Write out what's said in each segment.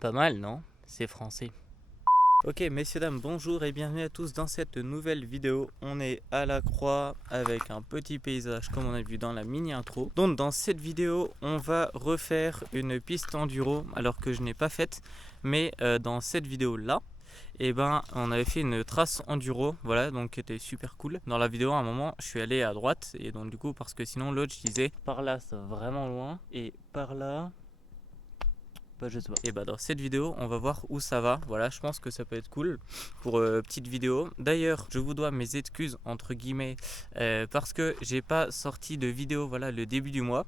Pas mal, non? C'est français. Ok, messieurs, dames, bonjour et bienvenue à tous dans cette nouvelle vidéo. On est à la Croix avec un petit paysage comme on a vu dans la mini intro. Donc dans cette vidéo, on va refaire une piste enduro alors que je n'ai pas faite. Mais dans cette vidéo là, on avait fait une trace enduro, voilà, donc qui était super cool. Dans la vidéo, à un moment, je suis allé à droite et donc du coup, parce que sinon l'autre, je disais par là, c'est vraiment loin et par là. Je sais pas. Et dans cette vidéo, on va voir où ça va. Voilà, je pense que ça peut être cool pour petite vidéo. D'ailleurs, je vous dois mes excuses entre guillemets parce que j'ai pas sorti de vidéo. Voilà, le début du mois.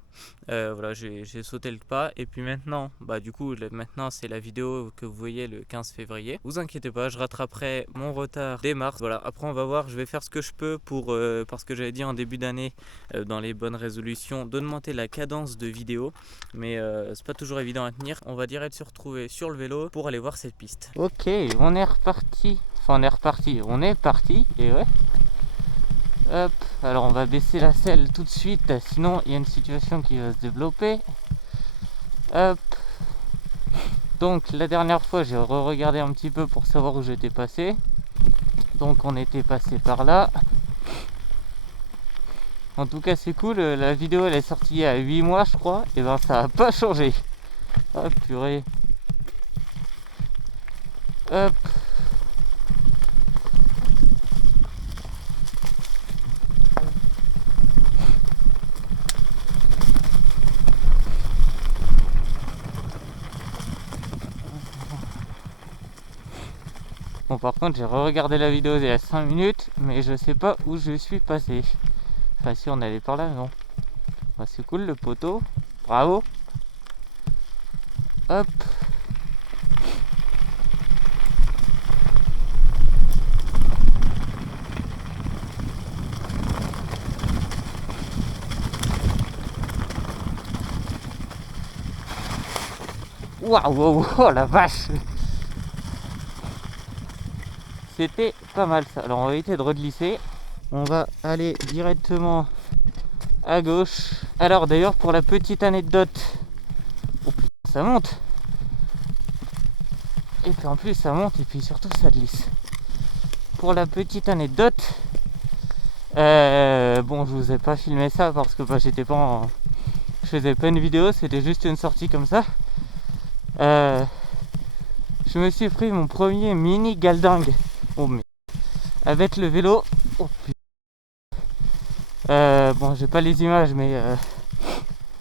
Voilà, j'ai sauté le pas. Et puis maintenant, maintenant c'est la vidéo que vous voyez le 15 février. Vous inquiétez pas, je rattraperai mon retard dès mars. Voilà, après on va voir. Je vais faire ce que je peux pour parce que j'avais dit en début d'année dans les bonnes résolutions d'augmenter la cadence de vidéo, mais c'est pas toujours évident à tenir. On va direct se retrouver sur le vélo pour aller voir cette piste. Ok, on est reparti. On est parti, et ouais. Hop, alors on va baisser la selle tout de suite, sinon il y a une situation qui va se développer. Hop. Donc la dernière fois j'ai regardé un petit peu pour savoir où j'étais passé. Donc on était passé par là. En tout cas c'est cool, la vidéo elle est sortie il y a 8 mois je crois, et ça a pas changé. Hop, purée. Hop. Bon, par contre j'ai re-regardé la vidéo il y a 5 minutes, mais je sais pas où je suis passé. Enfin si, on allait par là, non. C'est cool le poteau, bravo. Hop. Waouh, oh la vache. C'était pas mal ça. Alors on va éviter de reglisser. On va aller directement à gauche. Alors d'ailleurs, pour la petite anecdote, oh, ça monte. Et puis en plus ça monte et puis surtout ça glisse. Pour la petite anecdote, bon, je vous ai pas filmé ça parce que j'étais pas en... je faisais pas une vidéo, c'était juste une sortie comme ça. Je me suis pris mon premier mini galdingue. Oh mais avec le vélo. Oh putain. Bon, j'ai pas les images, mais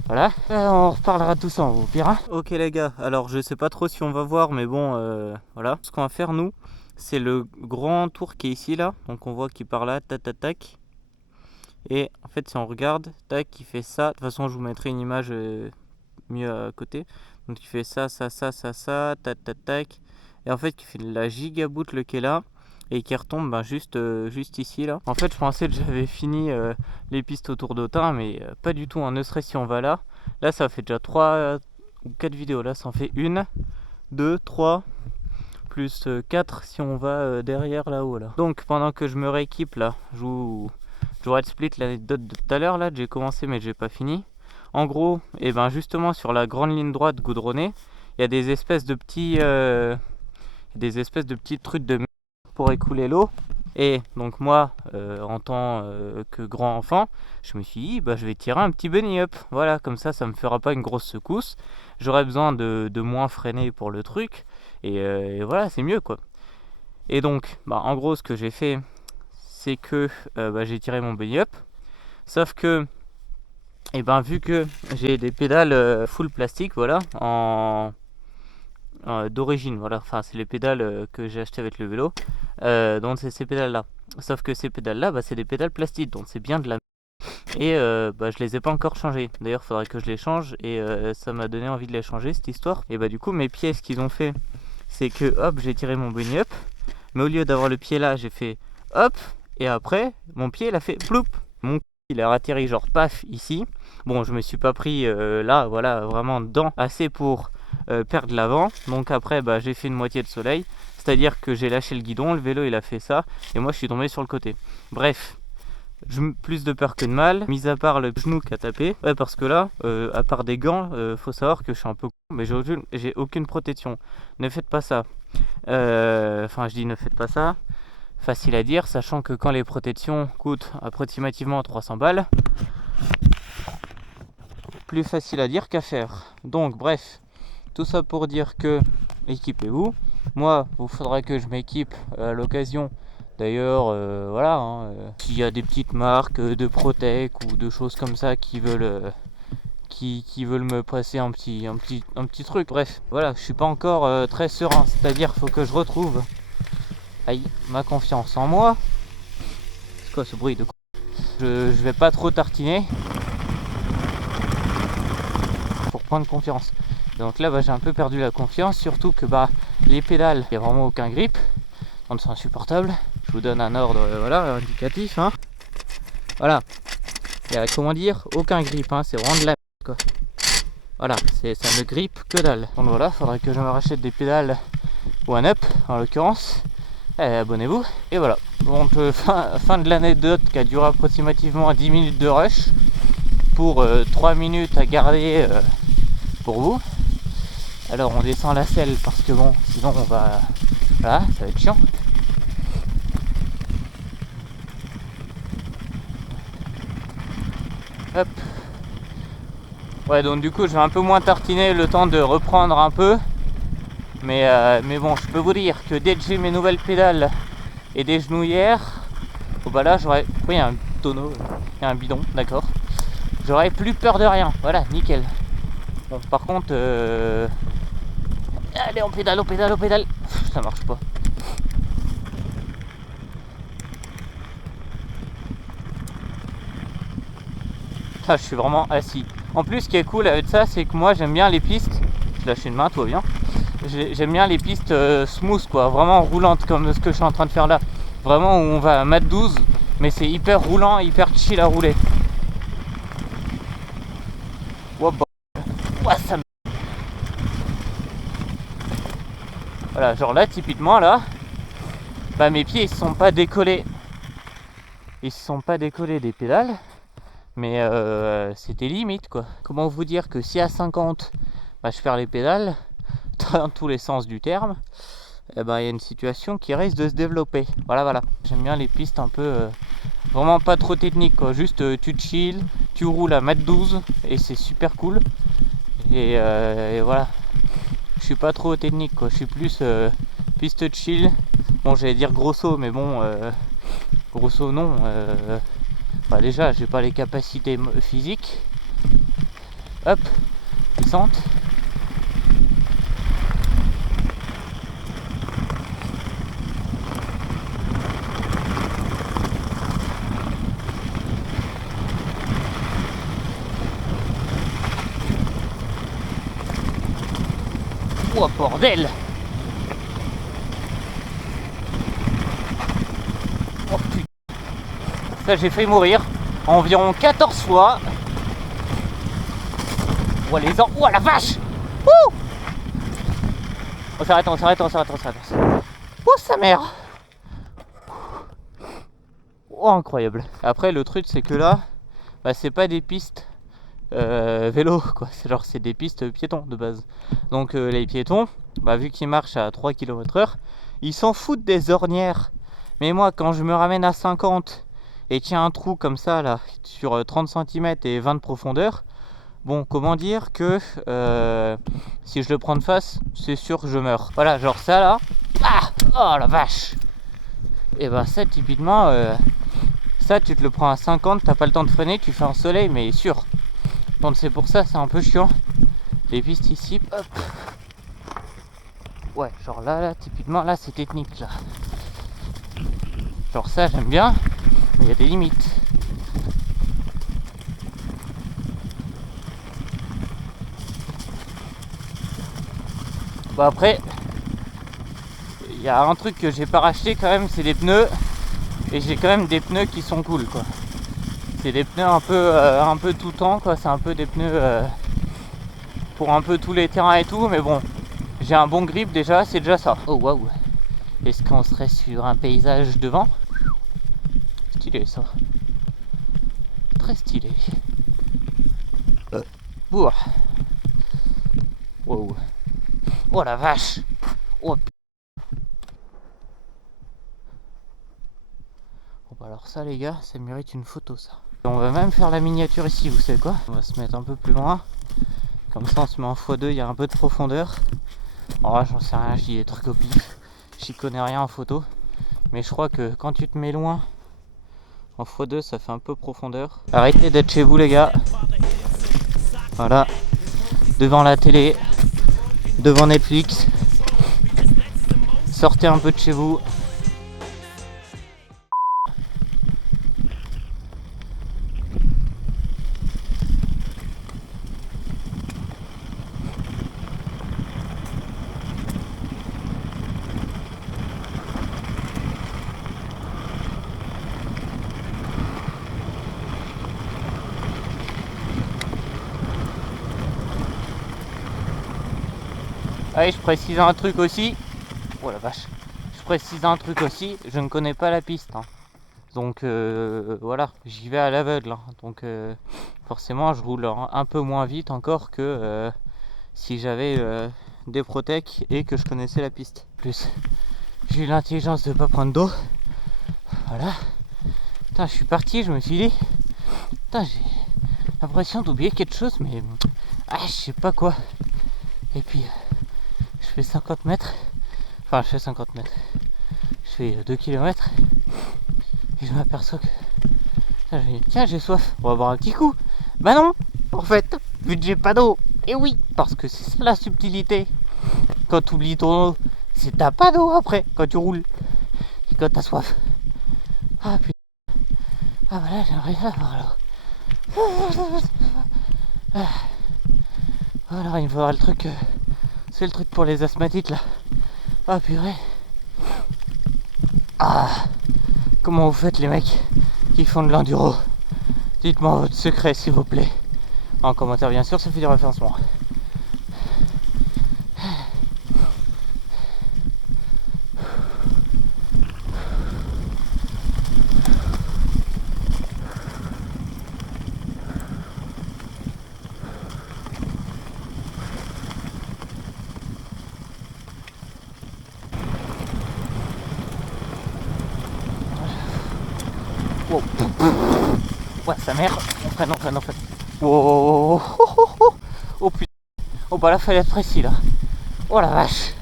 voilà. On reparlera tout ça en haut, pire. Hein. Ok les gars, alors je sais pas trop si on va voir, mais bon, voilà. Ce qu'on va faire nous, c'est le grand tour qui est ici là. Donc on voit qu'il part là, tac tac tac. Et en fait, si on regarde, tac, il fait ça. De toute façon, je vous mettrai une image mieux à côté. Donc il fait ça, ça, ça, ça, ça, tac tac tac. Et en fait, il fait la giga boucle qui est là. Et qui retombe juste ici là. En fait je pensais que j'avais fini les pistes autour d'Autun, mais pas du tout, hein. Ne serait-ce si on va là. Là ça fait déjà 3 ou 4 vidéos. Là ça en fait 1, 2, 3 plus 4 si on va derrière là-haut là. Donc pendant que je me rééquipe là, je vous split l'anecdote de tout à l'heure là, j'ai commencé mais j'ai pas fini. En gros, justement sur la grande ligne droite goudronnée, il y a des espèces de petits trucs de pour écouler l'eau. Et donc moi, en tant que grand enfant, je me suis dit, je vais tirer un petit bunny up. Voilà, comme ça me fera pas une grosse secousse. J'aurais besoin de moins freiner pour le truc. Et voilà, c'est mieux quoi. Et donc, en gros, ce que j'ai fait, c'est que j'ai tiré mon bunny up. Sauf que, vu que j'ai des pédales full plastique, voilà, d'origine, voilà, enfin c'est les pédales que j'ai acheté avec le vélo, donc c'est ces pédales là, sauf que ces pédales là c'est des pédales plastiques, donc c'est bien de la et je les ai pas encore changées. D'ailleurs faudrait que je les change, et ça m'a donné envie de les changer cette histoire. Et du coup mes pieds, ce qu'ils ont fait, c'est que hop, j'ai tiré mon bunny up, mais au lieu d'avoir le pied là, j'ai fait hop, et après mon pied il a fait ploup, mon il a atterri genre paf ici. Bon, je me suis pas pris là, voilà, vraiment dedans assez pour perdre l'avant. Donc après j'ai fait une moitié de soleil, c'est à dire que j'ai lâché le guidon, le vélo il a fait ça, et moi je suis tombé sur le côté. Bref, plus de peur que de mal, mis à part le genou qui a tapé. Ouais, parce que là, à part des gants, faut savoir que je suis un peu con, mais j'ai aucune protection. Ne faites pas ça. Enfin, je dis ne faites pas ça. Facile à dire, sachant que quand les protections coûtent approximativement 300 balles, plus facile à dire qu'à faire. Donc, bref, tout ça pour dire que équipez-vous. Moi, il faudra que je m'équipe à l'occasion. D'ailleurs, voilà, hein, s'il y a des petites marques de Protec ou de choses comme ça qui veulent me passer un petit truc. Bref, voilà, je suis pas encore très serein. C'est-à-dire, faut que je retrouve ma confiance en moi. C'est quoi ce bruit de quoi? Je vais pas trop tartiner pour prendre confiance. Donc là, j'ai un peu perdu la confiance, surtout que les pédales, il n'y a vraiment aucun grip. Donc c'est insupportable. Je vous donne un ordre voilà, indicatif. Hein. Voilà. Il y a, comment dire, aucun grip. Hein. C'est vraiment de la merde, quoi. Voilà, ça ne grippe que dalle. Donc voilà, il faudrait que je me rachète des pédales One Up en l'occurrence. Abonnez-vous. Et voilà. Donc fin de l'anecdote qui a duré approximativement 10 minutes de rush pour 3 minutes à garder pour vous. Alors on descend la selle parce que bon, sinon on va... Voilà, ça va être chiant. Hop. Ouais, donc du coup je vais un peu moins tartiner, le temps de reprendre un peu. Mais bon, je peux vous dire que dès que j'ai mes nouvelles pédales et des genouillères, là j'aurais... Oui, il y a un tonneau, il y a un bidon, d'accord. J'aurais plus peur de rien, voilà, nickel. Bon, par contre... Allez, on pédale. Ça marche pas. Ça, je suis vraiment assis. En plus, ce qui est cool avec ça, c'est que moi, j'aime bien les pistes. Je lâche une main, tout va bien. J'aime bien les pistes smooth, quoi. Vraiment roulantes, comme ce que je suis en train de faire là. Vraiment où on va à mat 12, mais c'est hyper roulant, hyper chill à rouler. Ouais, ça me... Voilà, genre là, typiquement, là, mes pieds, ils se sont pas décollés. Ils se sont pas décollés des pédales. Mais c'était limite, quoi. Comment vous dire que si à 50, je perds les pédales, dans tous les sens du terme, il y a une situation qui risque de se développer. Voilà. J'aime bien les pistes un peu... vraiment pas trop techniques, quoi. Juste tu chill, tu roules à mat 12 et c'est super cool. Et voilà. Je suis pas trop technique, quoi. Je suis plus piste chill. Bon, j'allais dire grosso, mais bon... grosso, non. Déjà, j'ai pas les capacités physiques. Hop, descente. Oh bordel! Oh putain! Ça, j'ai fait mourir environ 14 fois. Oh les ans. Oh la vache. Ouh. On s'arrête. Oh sa mère. Oh incroyable. Après le truc c'est que là, c'est pas des pistes vélo, quoi. C'est des pistes piétons de base. Donc les piétons, vu qu'ils marchent à 3 km/h, ils s'en foutent des ornières. Mais moi quand je me ramène à 50 et qu'il y a un trou comme ça là sur 30 cm et 20 de profondeur, bon, comment dire que si je le prends de face, c'est sûr que je meurs. Voilà, genre ça là. Ah, oh la vache. Et ça typiquement, ça tu te le prends à 50, t'as pas le temps de freiner, tu fais un soleil, mais sûr. Donc c'est pour ça, c'est un peu chiant. Les pistes ici, hop. Ouais, genre là, typiquement là c'est technique là. Genre ça j'aime bien, mais il y a des limites. Après, il y a un truc que j'ai pas racheté quand même, c'est des pneus. Et j'ai quand même des pneus qui sont cool, quoi. C'est des pneus un peu tout temps, quoi. C'est un peu des pneus pour un peu tous les terrains et tout. Mais bon, j'ai un bon grip déjà, c'est déjà ça. Oh waouh. Est-ce qu'on serait sur un paysage devant? Stylé ça. très stylé. Ouah. Wow. Oh la vache. Oh. Bon bah alors ça les gars, ça mérite une photo ça. On va même faire la miniature ici, vous savez quoi? On va se mettre un peu plus loin. Comme ça on se met en x2, il y a un peu de profondeur. Oh j'en sais rien, je dis des trucs au pif. J'y connais rien en photo. Mais je crois que quand tu te mets loin en x2 ça fait un peu profondeur. Arrêtez d'être chez vous les gars. Voilà. Devant la télé. Devant Netflix. Sortez un peu de chez vous. Allez, je précise un truc aussi. Oh la vache. Je précise un truc aussi, je ne connais pas la piste. Hein. Donc voilà, j'y vais à l'aveugle. Hein. Donc forcément, je roule un peu moins vite encore que si j'avais des protèques et que je connaissais la piste. Plus, j'ai eu l'intelligence de ne pas prendre d'eau. Voilà. Putain, je suis parti, je me suis dit. Putain, j'ai l'impression d'oublier quelque chose, mais je sais pas quoi. Et puis, je fais 50 mètres. Enfin, je fais 50 mètres. Je fais 2 km. Et je m'aperçois que... Tiens, j'ai soif. On va boire un petit coup. Bah non, en fait, vu que j'ai pas d'eau. Et oui, parce que c'est ça la subtilité. Quand tu oublies ton eau, c'est t'as pas d'eau après, quand tu roules. Et quand t'as soif. Ah putain. Ah voilà, j'aimerais bien avoir l'eau. Alors il me faudra le truc... c'est le truc pour les asthmatiques là. Ah purée. Ah. Comment vous faites les mecs qui font de l'enduro? Dites-moi votre secret s'il vous plaît. En commentaire bien sûr, ça fait du référencement. Wow. Ouais, sa mère. Non. Wow. Oh putain. Oh bah là, fallait être précis là. Oh la vache.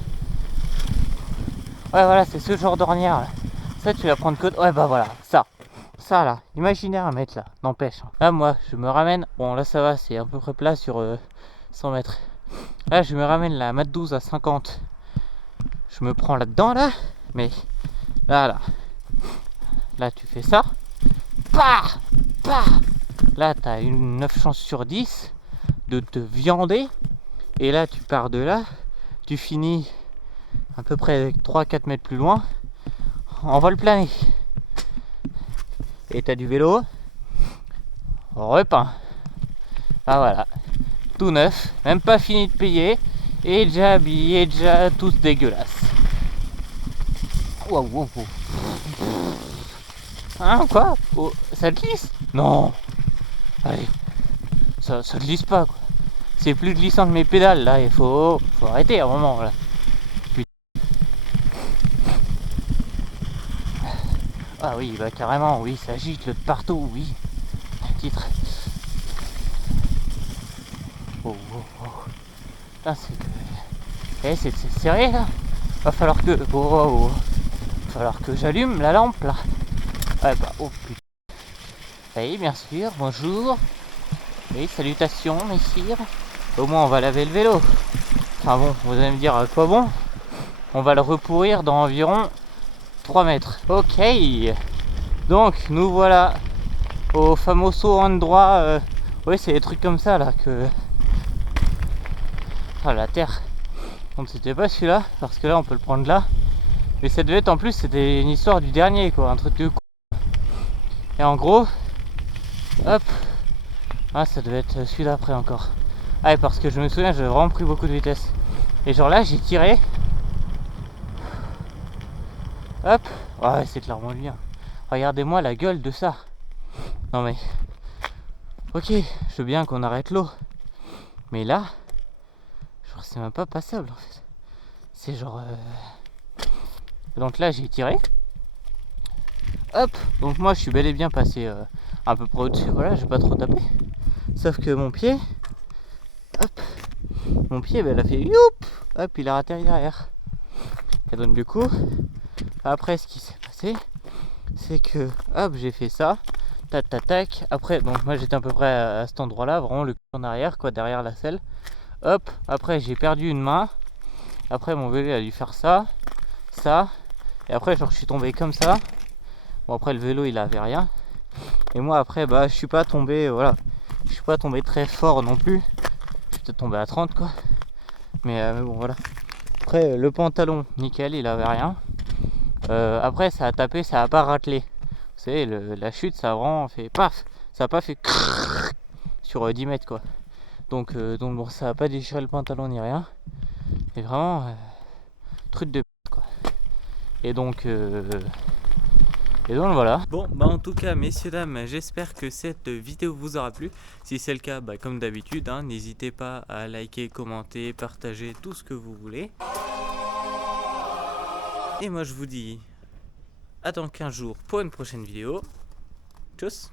Ouais, voilà, c'est ce genre d'ornière là. Ça, tu vas prendre code. Ouais, bah voilà, ça. Ça là, imaginaire à mettre là, n'empêche. Là, moi, je me ramène. Bon, là, ça va, c'est à peu près plat sur 100 mètres. Là, je me ramène la mat 12 à 50. Je me prends là-dedans là. Mais là. Là, tu fais ça. Là, tu as une 9 chances sur 10 de te viander. Et là, tu pars de là. Tu finis à peu près 3-4 mètres plus loin en vol plané. Et tu as du vélo repeint. Ah voilà. Tout neuf. Même pas fini de payer. Et déjà habillé, déjà tous dégueulasses. Wow. Hein, quoi? Oh, ça glisse? Non. Allez. Ça glisse pas, quoi. C'est plus glissant que mes pédales, là. Il faut arrêter à un moment, là. Putain. Ah oui, bah carrément, oui. Ça gicle de partout, oui. Titre. Oh. Putain, c'est serré, là. Va falloir que... Va falloir que j'allume la lampe, là. Ah bah, oh putain. Oui, bien sûr, bonjour. Oui, salutations, messire. Au moins, on va laver le vélo. Enfin bon, vous allez me dire à quoi bon. On va le repourrir dans environ 3 mètres. Ok. Donc, nous voilà au famoso endroit. Oui, c'est des trucs comme ça, là, que... Ah, la terre. Donc, c'était pas celui-là, parce que là, on peut le prendre là. Mais ça devait être, en plus, c'était une histoire du dernier, quoi. Un truc de con. Et en gros... Hop. Ah, ça devait être celui d'après encore. Ah, parce que je me souviens, j'ai vraiment pris beaucoup de vitesse. Et genre là, j'ai tiré. Hop. Ouais, c'est clairement lui. Hein. Regardez-moi la gueule de ça. Non mais, Ok, je veux bien qu'on arrête l'eau. Mais là, genre c'est même pas passable en fait. C'est genre... Donc là j'ai tiré. Hop, donc moi je suis bel et bien passé à peu près au-dessus, voilà, j'ai pas trop tapé. Sauf que mon pied, hop, mon pied, ben, il a fait youp, hop, il a atterri derrière. Et donc du coup, après ce qui s'est passé, c'est que, hop, j'ai fait ça, tac, tac, tac. Après, donc moi j'étais à peu près à cet endroit-là, vraiment le cul en arrière, quoi, derrière la selle. Hop, après j'ai perdu une main. Après mon vélo a dû faire ça, ça. Et après genre je suis tombé comme ça. Bon après le vélo il avait rien. Et moi après bah je suis pas tombé, voilà. Je suis pas tombé très fort non plus. Je suis peut-être tombé à 30 quoi. Mais bon voilà. Après le pantalon, nickel, il avait rien. Après ça a tapé, ça a pas ratelé. Vous savez, la chute ça a vraiment fait paf. Ça a pas fait sur 10 mètres quoi. Donc bon ça a pas déchiré le pantalon ni rien. Et vraiment truc de quoi. Et donc voilà. Bon bah en tout cas messieurs dames, j'espère que cette vidéo vous aura plu. Si c'est le cas, bah, comme d'habitude, hein, n'hésitez pas à liker, commenter, partager tout ce que vous voulez. Et moi je vous dis à dans 15 jours pour une prochaine vidéo. Tchuss.